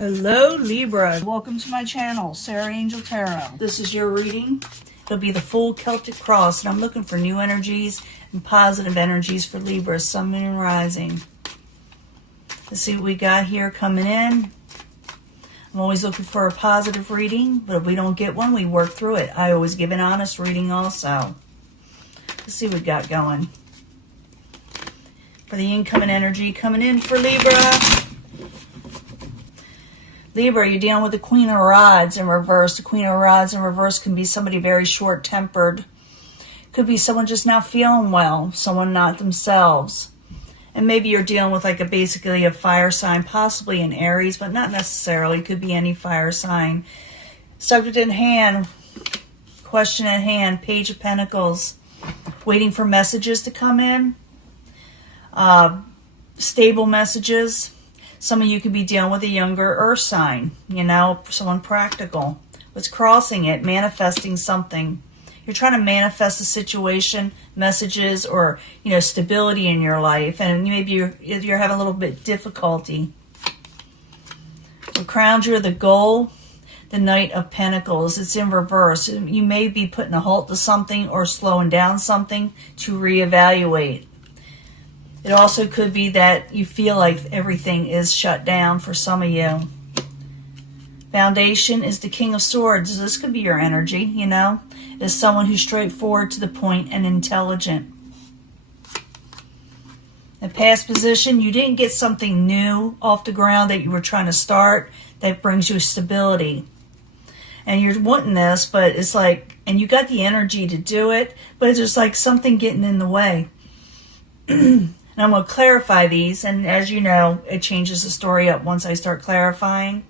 Hello Libra, welcome to my channel, Sarah Angel Tarot. This is your reading. It'll be the full Celtic cross, and I'm looking for new energies and positive energies for Libra, Sun, Moon, and Rising. Let's see what we got here coming in. I'm always looking for a positive reading, but if we don't get one, we work through it. I always give an honest reading also. Let's see what we got going. For the incoming energy coming in for Libra. Libra, you're dealing with the Queen of Rods in reverse. The Queen of Rods in reverse can be somebody very short-tempered. Could be someone just not feeling well, someone not themselves. And maybe you're dealing with like basically a fire sign, possibly an Aries, but not necessarily. Could be any fire sign. Subject in hand, question at hand, Page of Pentacles. Waiting for messages to come in. Stable messages. Some of you could be dealing with a younger earth sign, you know, someone practical. What's crossing it, manifesting something. You're trying to manifest a situation, messages, or, you know, stability in your life. And maybe you're having a little bit difficulty. So crown jewel, the goal, the Knight of Pentacles. It's in reverse. You may be putting a halt to something or slowing down something to reevaluate. It also could be that you feel like everything is shut down for some of you. Foundation is the King of Swords. This could be your energy, you know, as someone who's straightforward to the point and intelligent. In past position, you didn't get something new off the ground that you were trying to start that brings you stability. And you're wanting this, but it's like, and you got the energy to do it, but it's just like something getting in the way. And I'm going to clarify these, and as you know, it changes the story up once I start clarifying.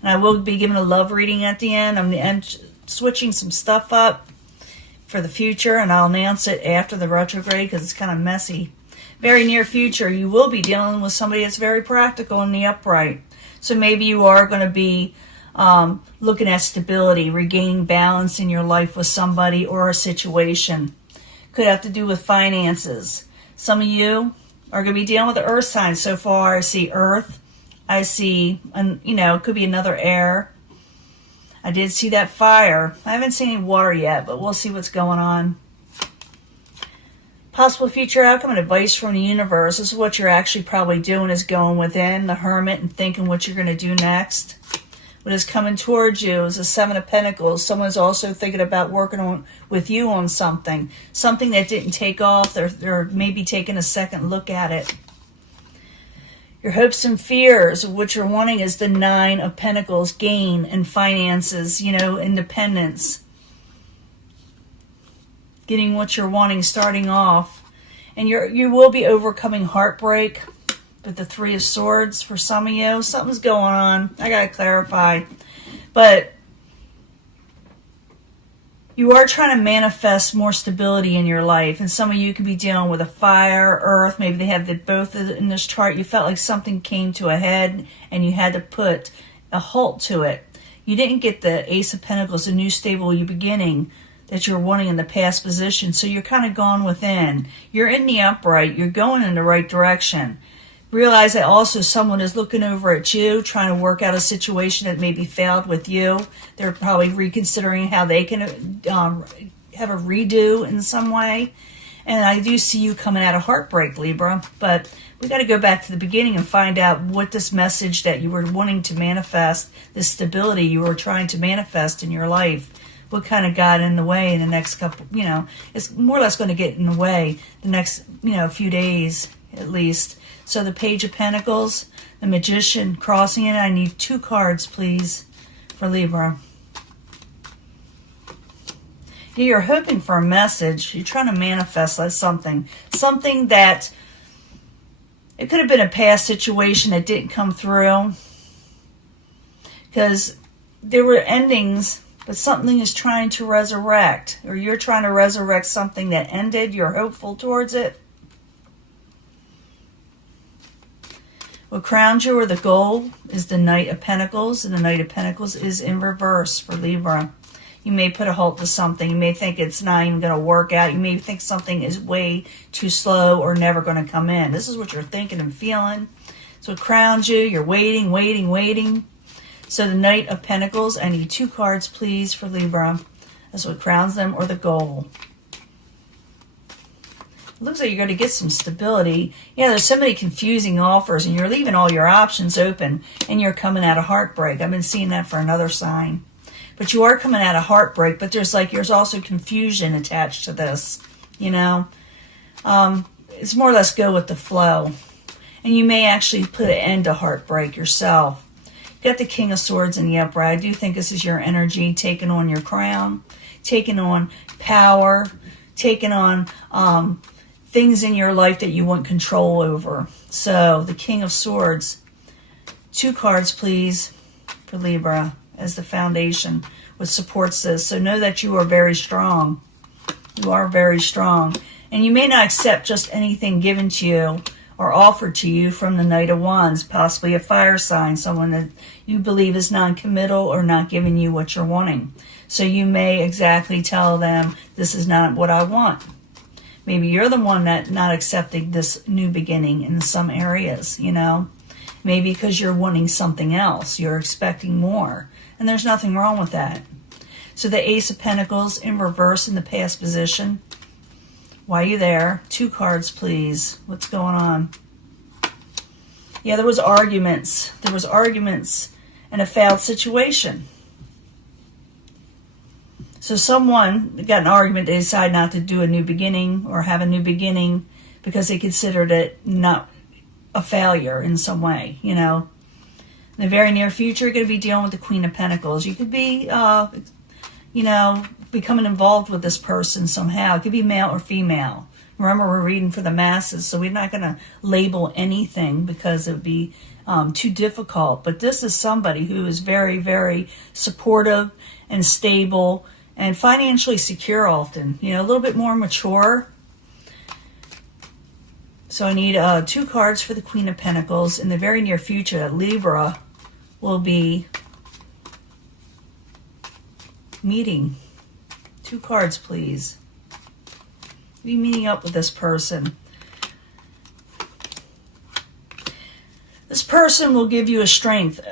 And I will be giving a love reading at the end. I'm switching some stuff up for the future, and I'll announce it after the retrograde because it's kind of messy. Very near future, you will be dealing with somebody that's very practical in the upright. So maybe you are going to be looking at stability, regaining balance in your life with somebody or a situation. Could have to do with finances. Some of you are going to be dealing with the earth signs. So far, I see earth. I see, you know, it could be another air. I did see that fire. I haven't seen any water yet, but we'll see what's going on. Possible future outcome and advice from the universe. This is what you're actually probably doing, is going within the Hermit and thinking what you're going to do next. What is coming towards you is a Seven of Pentacles. Someone's also thinking about working on with you on something. Something that didn't take off. They're maybe taking a second look at it. Your hopes and fears, what you're wanting is the Nine of Pentacles. Gain and finances, you know, independence. Getting what you're wanting, starting off. And you will be overcoming heartbreak. With the Three of Swords for some of you. Something's going on. I got to clarify. But you are trying to manifest more stability in your life. And some of you could be dealing with a fire, earth. Maybe they have both in this chart. You felt like something came to a head and you had to put a halt to it. You didn't get the Ace of Pentacles, a new stable beginning that you're wanting in the past position. So you're kind of gone within. You're in the upright. You're going in the right direction. Realize that also someone is looking over at you, trying to work out a situation that maybe failed with you. They're probably reconsidering how they can have a redo in some way. And I do see you coming out of heartbreak, Libra. But we got to go back to the beginning and find out what this message that you were wanting to manifest, this stability you were trying to manifest in your life, what kind of got in the way in the next couple, you know, it's more or less going to get in the way the next, you know, few days at least. So the Page of Pentacles, the Magician crossing it. I need 2 cards, please, for Libra. You're hoping for a message. You're trying to manifest something. Something that, it could have been a past situation that didn't come through. Because there were endings, but something is trying to resurrect. Or you're trying to resurrect something that ended. You're hopeful towards it. What crowns you, or the goal, is the Knight of Pentacles, and the Knight of Pentacles is in reverse for Libra. You may put a halt to something. You may think it's not even going to work out. You may think something is way too slow or never going to come in. This is what you're thinking and feeling. So it crowns you. You're waiting, waiting, waiting. So the Knight of Pentacles, I need 2 cards, please, for Libra. That's what crowns them, or the goal. It looks like you're going to get some stability. Yeah, there's so many confusing offers, and you're leaving all your options open, and you're coming out of heartbreak. I've been seeing that for another sign. But you are coming out of heartbreak, but there's also confusion attached to this, you know. It's more or less go with the flow. And you may actually put an end to heartbreak yourself. You got the King of Swords in the upright. I do think this is your energy, taking on your crown, taking on power, taking on things in your life that you want control over. So the King of Swords, 2 cards, please, for Libra as the foundation, which supports this. So know that you are very strong. You are very strong. And you may not accept just anything given to you or offered to you from the Knight of Wands, possibly a fire sign, someone that you believe is non-committal or not giving you what you're wanting. So you may exactly tell them, this is not what I want. Maybe you're the one that not accepting this new beginning in some areas, you know. Maybe because you're wanting something else. You're expecting more. And there's nothing wrong with that. So the Ace of Pentacles in reverse in the past position. Why are you there? 2 cards, please. What's going on? Yeah, there was arguments. There was arguments and a failed situation. So someone got an argument, they decided not to do a new beginning or have a new beginning because they considered it not a failure in some way, you know. In the very near future, you're going to be dealing with the Queen of Pentacles. You could be, you know, becoming involved with this person somehow. It could be male or female. Remember, we're reading for the masses, so we're not going to label anything because it would be too difficult. But this is somebody who is very, very supportive and stable and financially secure often. You know, a little bit more mature. So I need 2 cards for the Queen of Pentacles. In the very near future, Libra will be meeting. 2 cards, please. Be meeting up with this person. This person will give you strength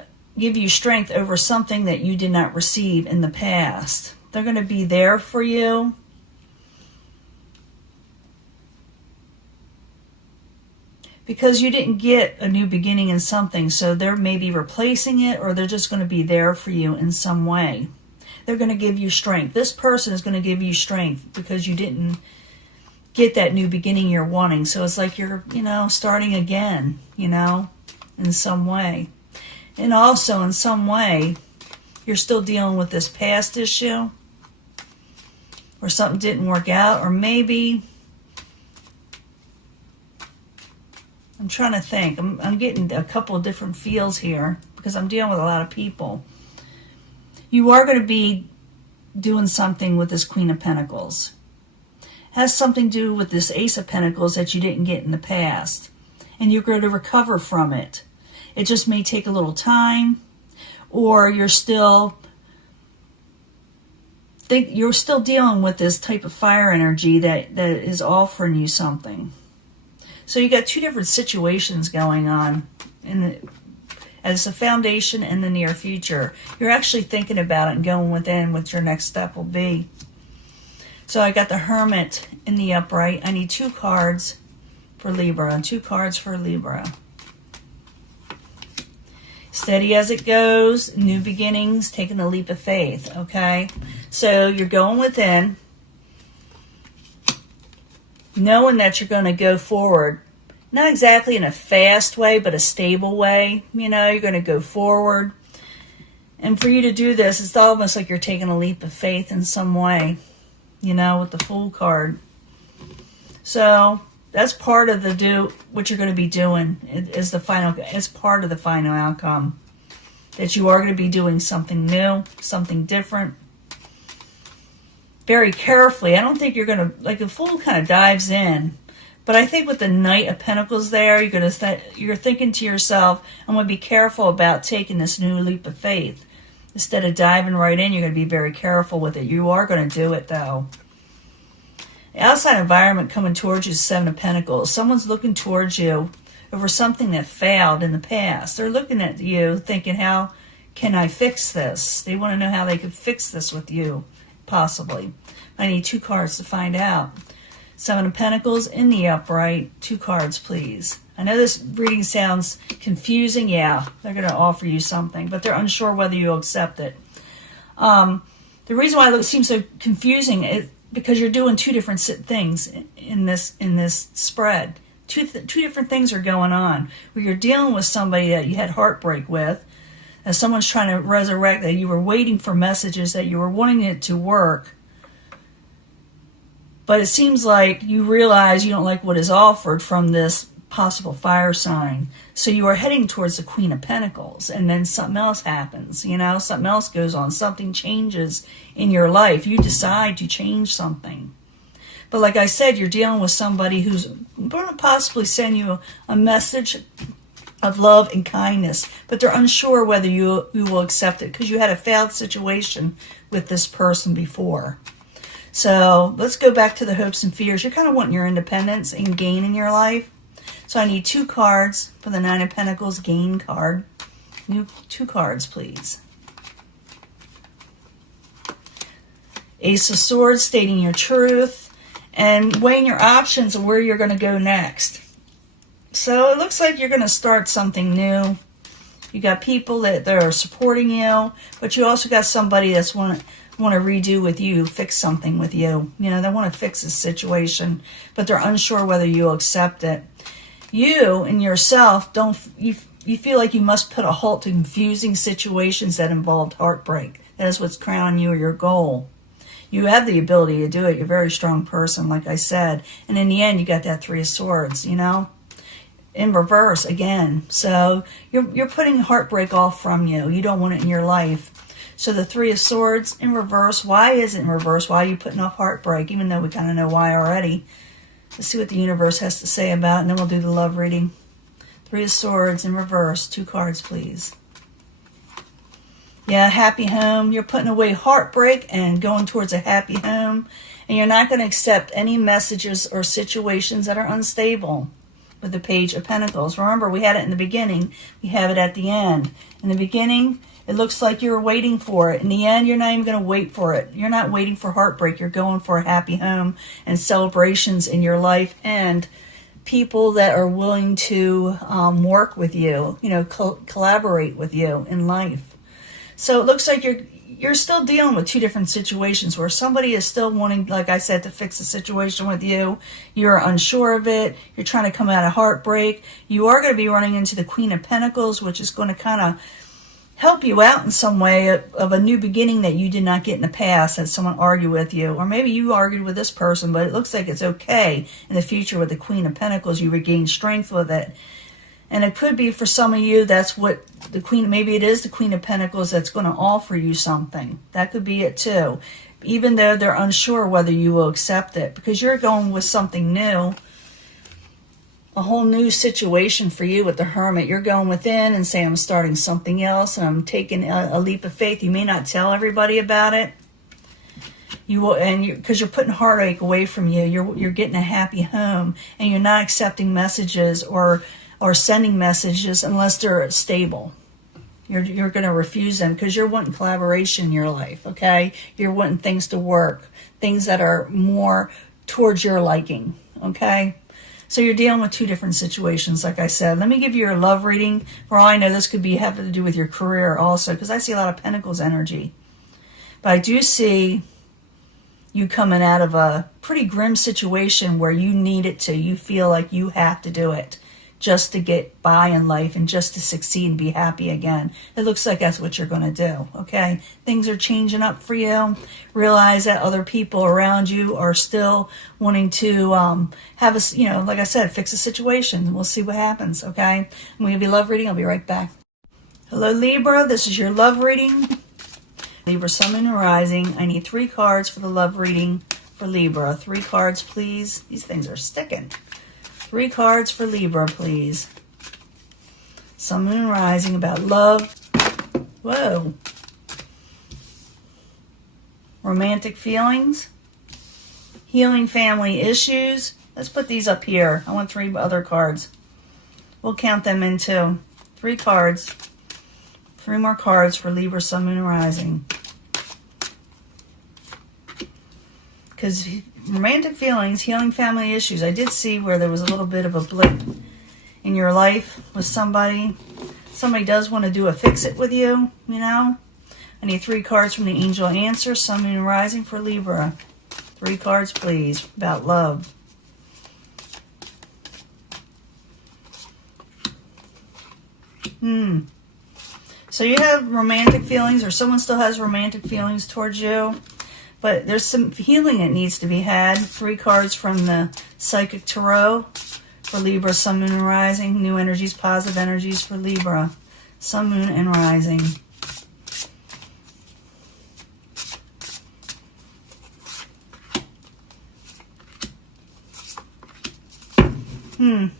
over something that you did not receive in the past. They're going to be there for you. Because you didn't get a new beginning in something, so they're maybe replacing it, or they're just going to be there for you in some way. They're going to give you strength. This person is going to give you strength because you didn't get that new beginning you're wanting. So it's like you're, you know, starting again, you know, in some way. And also in some way, you're still dealing with this past issue, or something didn't work out, or maybe, I'm trying to think. I'm getting a couple of different feels here because I'm dealing with a lot of people. You are going to be doing something with this Queen of Pentacles. It has something to do with this Ace of Pentacles that you didn't get in the past. And you're going to recover from it. It just may take a little time, or you're still dealing with this type of fire energy that is offering you something. So you got 2 different situations going on as a foundation in the near future. You're actually thinking about it and going within what your next step will be. So I got the Hermit in the upright. I need 2 cards for Libra and 2 cards for Libra. Steady as it goes, new beginnings, taking a leap of faith, okay? So you're going within, knowing that you're going to go forward, not exactly in a fast way, but a stable way. You know, you're going to go forward. And for you to do this, it's almost like you're taking a leap of faith in some way, you know, with the Fool card. So that's part of what you're going to be doing is it's part of the final outcome. That you are going to be doing something new, something different. Very carefully. I don't think you're going to, like, the Fool kind of dives in. But I think with the Knight of Pentacles there, you're thinking to yourself, I'm going to be careful about taking this new leap of faith. Instead of diving right in, you're going to be very careful with it. You are going to do it, though. The outside environment coming towards you is 7 of Pentacles. Someone's looking towards you over something that failed in the past. They're looking at you thinking, how can I fix this? They want to know how they could fix this with you, possibly. I need 2 cards to find out. 7 of Pentacles in the upright. 2 cards, please. I know this reading sounds confusing. Yeah, they're going to offer you something, but they're unsure whether you'll accept it. The reason why it seems so confusing is because you're doing 2 different things in this spread. Two different things are going on. Where you're dealing with somebody that you had heartbreak with, as someone's trying to resurrect, that you were waiting for messages, that you were wanting it to work. But it seems like you realize you don't like what is offered from this possible fire sign. So you are heading towards the Queen of Pentacles, and then something else happens. You know, something else goes on. Something changes in your life. You decide to change something. But like I said, you're dealing with somebody who's going to possibly send you a message of love and kindness, but they're unsure whether you will accept it because you had a failed situation with this person before. So let's go back to the hopes and fears. You're kind of wanting your independence and gain in your life. So I need 2 cards for the 9 of Pentacles gain card. 2 cards, please. Ace of Swords, stating your truth and weighing your options of where you're going to go next. So it looks like you're going to start something new. You got people that are supporting you, but you also got somebody that's want to redo with you, fix something with you. You know, they want to fix this situation, but they're unsure whether you'll accept it. You and yourself you feel like you must put a halt to confusing situations that involved heartbreak. That is what's crowning you or your goal. You have the ability to do it. You're a very strong person, like I said. And in the end, you got that 3 of Swords, you know, in reverse again. So you're putting heartbreak off from you. You don't want it in your life. So the 3 of Swords in reverse. Why is it in reverse? Why are you putting off heartbreak? Even though we kind of know why already. Let's see what the universe has to say about it, and then we'll do the love reading. 3 of Swords in reverse. 2 cards, please. Yeah, happy home. You're putting away heartbreak and going towards a happy home. And you're not going to accept any messages or situations that are unstable with the Page of Pentacles. Remember, we had it in the beginning. We have it at the end. In the beginning, it looks like you're waiting for it. In the end, you're not even going to wait for it. You're not waiting for heartbreak. You're going for a happy home and celebrations in your life and people that are willing to work with you, you know, collaborate with you in life. So it looks like you're still dealing with 2 different situations where somebody is still wanting, like I said, to fix the situation with you. You're unsure of it. You're trying to come out of heartbreak. You are going to be running into the Queen of Pentacles, which is going to kind of help you out in some way of a new beginning that you did not get in the past, that someone argued with you. Or maybe you argued with this person, but it looks like it's okay in the future with the Queen of Pentacles. You regain strength with it. And it could be for some of you, that's what the Queen, maybe it is the Queen of Pentacles that's going to offer you something. That could be it too. Even though they're unsure whether you will accept it. Because you're going with something new. A whole new situation for you with the Hermit. You're going within and saying, I'm starting something else. And I'm taking a leap of faith. You may not tell everybody about it. You will, and because you're putting heartache away from you. You're getting a happy home. And you're not accepting messages or sending messages unless they're stable. You're going to refuse them because you're wanting collaboration in your life, okay? You're wanting things to work, things that are more towards your liking, okay? So you're dealing with 2 different situations, like I said. Let me give you your love reading. For all I know, this could be having to do with your career also, because I see a lot of Pentacles energy. But I do see you coming out of a pretty grim situation where you need it to. You feel like you have to do it just to get by in life and just to succeed and be happy again. It looks like that's what you're going to do, okay? Things are changing up for you. Realize that other people around you are still wanting to have a, you know, like I said, fix a situation. We'll see what happens, okay? I'm going to be love reading. I'll be right back. Hello, Libra. This is your love reading. Libra, Sun, and Rising. I need 3 cards for the love reading for Libra. 3 cards, please. These things are sticking. 3 cards for Libra, please. Sun, Moon, and Rising about love. Whoa. Romantic feelings. Healing family issues. Let's put these up here. I want 3 other cards. We'll count them in too. 3 cards 3 more cards for Libra, Sun, Moon, and Rising. Because romantic feelings, healing family issues. I did see where there was a little bit of a blip in your life with somebody. Somebody does want to do a fix-it with you, you know. I need 3 cards from the Angel Answer, Sun, Moon, and Rising for Libra. 3 cards, please, about love. So you have romantic feelings, or someone still has romantic feelings towards you. But there's some healing that needs to be had. 3 cards from the Psychic Tarot for Libra, Sun, Moon, and Rising. New energies, positive energies for Libra, Sun, Moon, and Rising.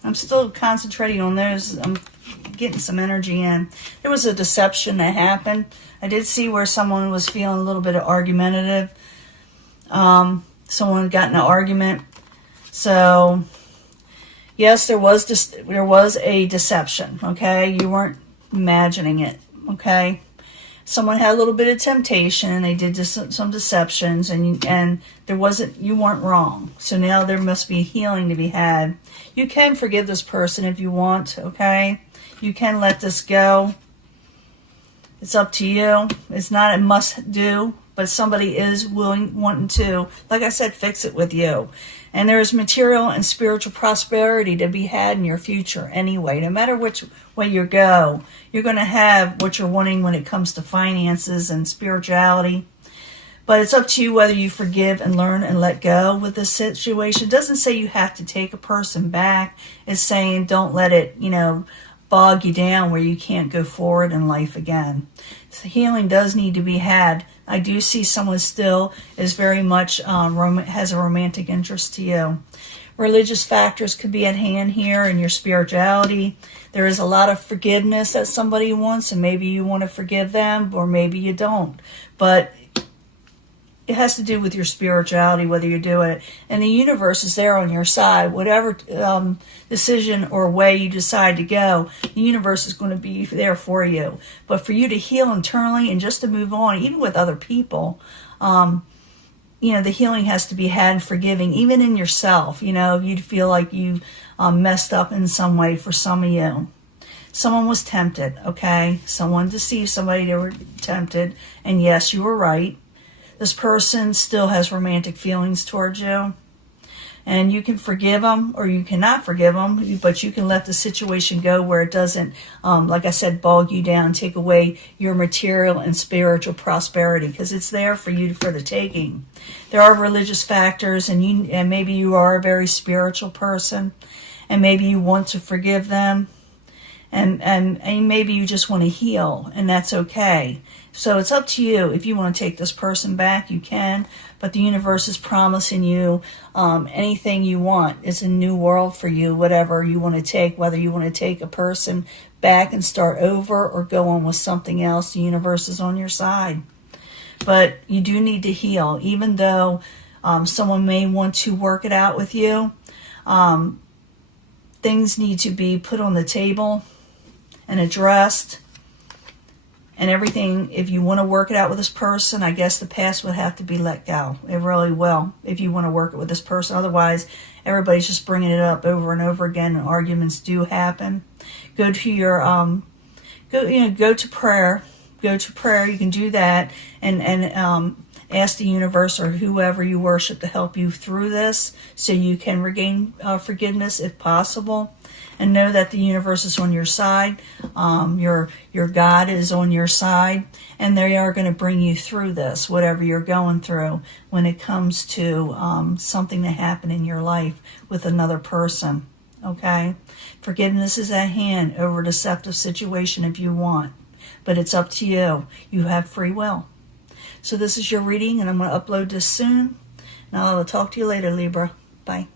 I'm still concentrating on those. I'm getting some energy in. There was a deception that happened. I did see where someone was feeling a little bit argumentative. Someone got in an argument. So, yes, there was a deception, okay? You weren't imagining it, okay? Someone had a little bit of temptation, and they did some deceptions, and you weren't wrong. So now there must be healing to be had. You can forgive this person if you want, okay? You can let this go. It's up to you. It's not a must-do, but somebody is wanting to, like I said, fix it with you. And there is material and spiritual prosperity to be had in your future anyway. No matter which way you go, you're going to have what you're wanting when it comes to finances and spirituality. But it's up to you whether you forgive and learn and let go with this situation. It doesn't say you have to take a person back. It's saying don't let it, bog you down where you can't go forward in life again. So healing does need to be had. I do see someone still is very much has a romantic interest to you. Religious factors could be at hand here in your spirituality. There is a lot of forgiveness that somebody wants, and maybe you want to forgive them, or maybe you don't. But it has to do with your spirituality, whether you do it. And the universe is there on your side. Whatever decision or way you decide to go, the universe is going to be there for you. But for you to heal internally and just to move on, even with other people, the healing has to be had and forgiving, even in yourself. If you feel like you messed up in some way for some of you. Someone was tempted, okay? Someone deceived somebody, they were tempted. And yes, you were right. This person still has romantic feelings towards you. And you can forgive them or you cannot forgive them, but you can let the situation go where it doesn't, like I said, bog you down, take away your material and spiritual prosperity, because it's there for you for the taking. There are religious factors, and maybe you are a very spiritual person, and maybe you want to forgive them, and maybe you just want to heal, and that's okay. So it's up to you. If you want to take this person back, you can. But the universe is promising you anything you want. It's a new world for you, whatever you want to take. Whether you want to take a person back and start over or go on with something else, the universe is on your side. But you do need to heal. Even though someone may want to work it out with you, things need to be put on the table and addressed. And everything, if you want to work it out with this person, I guess the past would have to be let go. It really will, if you want to work it with this person. Otherwise, everybody's just bringing it up over and over again, and arguments do happen. Go to your, go to prayer. Go to prayer. You can do that, and ask the universe or whoever you worship to help you through this, so you can regain forgiveness if possible. And know that the universe is on your side. Your God is on your side. And they are going to bring you through this, whatever you're going through, when it comes to something that happened in your life with another person. Okay? Forgiveness is at hand over a deceptive situation if you want. But it's up to you. You have free will. So this is your reading, and I'm going to upload this soon. And I'll talk to you later, Libra. Bye.